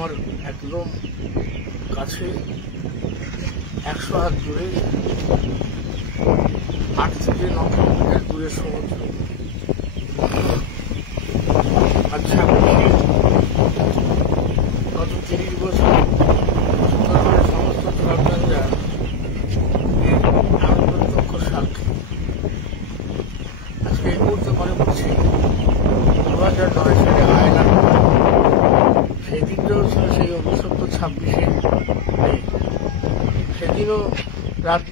আমার একদম কাছে 100 হাত দূরে 8 থেকে 9 কিলোমিটার দূরে সমুদ্র। আচ্ছা, গত 30 বছর সুন্দরবনের সমস্ত ঝড়ঝঞ্ঝা আমি প্রত্যক্ষ সাক্ষী। আজকে এই মুহূর্তে মনে করছি 2009 সালে আয়লার সেই দিনটাও ছিল সেই অভিশপ্ত 26শে মে। সেদিনও রাত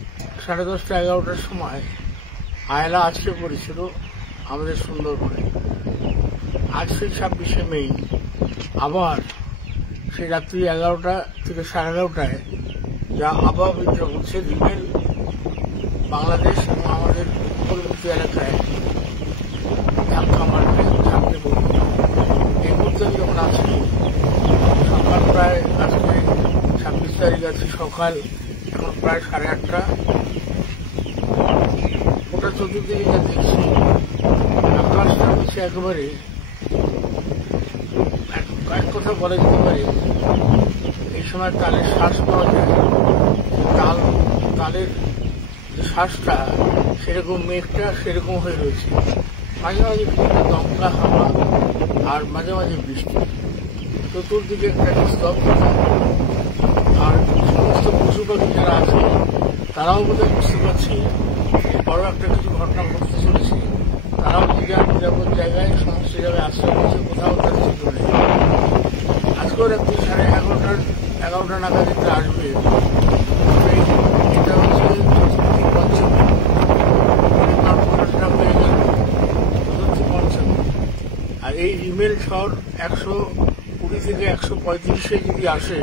10:30 11টার সময় আয়লা আছড়ে পড়েছিল আমাদের সুন্দরবনে। আজ সেই 26শে মে আবার সেই রাত্রি 11টা থেকে 11:30টায় যা আবহাওয়া বিজ্ঞান বলছে রিমেল বাংলাদেশ এবং আমাদের উপকূলবর্তী এলাকায় ধাক্কা মারবে, ঝাঁপড়ে পড়বে। এই মুহূর্তে যখন আছি সকাল প্রায় আজকে 26 তারিখ আছে, সকাল এখন প্রায় 8:30। ওটা চতুর্দিকে যা দেখছি আকাশটা হচ্ছে একেবারে এক কথা বলা যেতে পারে এই সময় তালের শ্বাস পাওয়া যায়। তালের শ্বাসটা সেরকম, মেঘটা সেরকম হয়ে রয়েছে। মাঝে মাঝে কিছুটা দমকা হাওয়া আর মাঝে মাঝে বৃষ্টি, চতুর্দিকে একটা স্তব্ধতা। আর সমস্ত পশু পাখি যারা আছে তারাও বোধহয় বুঝতে পারছে বড় একটা কিছু ঘটনা ঘটতে চলেছে। তারাও নিজের নিরাপদ জায়গায় সমস্ত জায়গায় আশ্রয় করছে, কোথাও তার চিত্র নেই। আজকেও রাত্রি 11:30 নাগাদ এটা আসবে। এটা হচ্ছে পঞ্চমী, হয়ে গেল চতুর্থী পঞ্চমী। আর এই রিমেল ঝড় 120 থেকে 135-এ যদি আসে,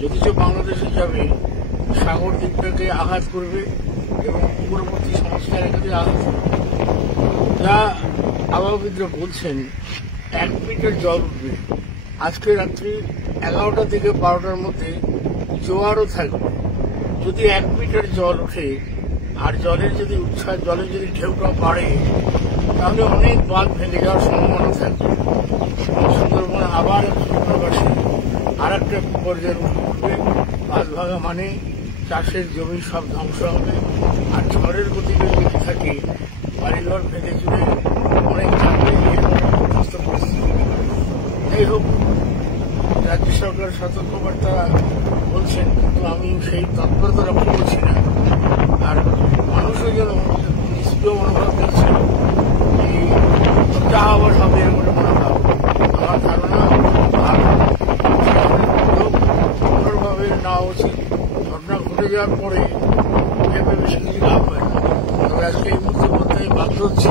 যদিচ বাংলাদেশে যাবে, সাগর দ্বীপটাকে আঘাত করবে এবং উপকূলবর্তী সমস্ত এলাকাতে আঘাত করবে। যা আবহাওয়াবিদরা বলছেন 1 মিটার জল উঠবে। আজকে রাত্রি 11টা থেকে 12টার মধ্যে জোয়ারও থাকবে। যদি 1 মিটার জল ওঠে আর জলের যদি উচ্ছ্বাস, জলের যদি ঢেউটা বাড়ে, তাহলে অনেক বাঁধ ভেঙে যাওয়ার সম্ভাবনা থাকবে। সুন্দরবনে আবার সুন্দরবাসী আর একটা পর্যায়ের উঠবে। বাঁধ ভাঙা মানে চাষের জমি সব ধ্বংস হবে। আর ঝড়ের গতিতে যদি থাকে বাড়িঘর ভেঙে চুড়ে অনেক থাকবে। সমস্ত পরিস্থিতি যাই হোক, রাজ্য সরকার সতর্কবার্তা বলছেন, কিন্তু আমি সেই তৎপরতা লক্ষ্য করছি না। আর মানুষও যেন নিষ্ক্রিয় মনোভাব করছেন, যা আবার হবে এর বলে মনোভাব। আমার ধারণা আর কঠোরভাবে নেওয়া উচিত। ঘটনা ঘটে যাওয়ার পরে ভেবে বেশি কিছু লাভ হয় না। তবে আজকে এই মুহূর্তে বলতে আমি বাধ্য হচ্ছি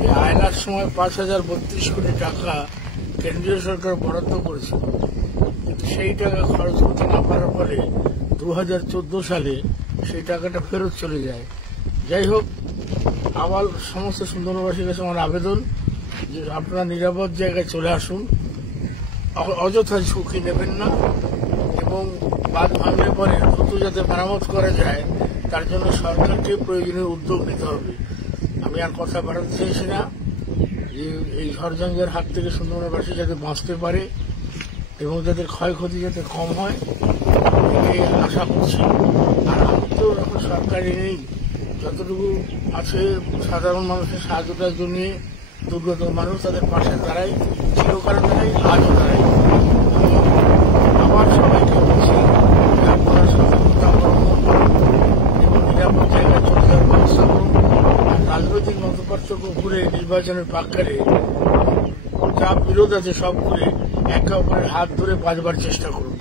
যে আয়লার সময় 5,032 কোটি টাকা কেন্দ্রীয় সরকার বরাদ্দ করেছিল, কিন্তু সেই টাকা খরচ করতে না পারার ফলে 2014 সালে সেই টাকাটা ফেরত চলে যায়। যাই হোক, আবার সমস্ত সুন্দরবনবাসীর কাছে আমার আবেদন যে আপনারা নিরাপদ জায়গায় চলে আসুন, অযথা ঝুঁকি নেবেন না, এবং বাঁধ ভাঙলে পরে দ্রুত যাতে মেরামত করা যায় তার জন্য সরকারকে প্রয়োজনীয় উদ্যোগ নিতে হবে। আমি আর কথা বাড়াতে চাইছি না। যে এই ঝড়ঝঞ্ঝার হাত থেকে সুন্দরবনবাসী যাতে বাঁচতে পারে এবং যাদের ক্ষয়ক্ষতি যাতে কম হয়, এই আশা করছি। আর আমি তো এখন সরকারি নেই, যতটুকু আছে সাধারণ মানুষের সাহায্যটার জন্য দুর্গত মানুষ তাদের পাশে দাঁড়াই, চিরকালে দাঁড়াই, আজও দাঁড়াই। আমার সবাইকে বলছি আপনারা সতর্কতা অবলম্বন করুন এবং নিরাপদ জায়গায় চলে যাওয়ার ব্যবস্থা করুন। আর রাজনৈতিক মতপার্থক্য ঘুরে নির্বাচনের প্রাক্কালে যা বিরোধ আছে সব করে একে অপরের হাত ধরে বাঁচবার চেষ্টা করুন।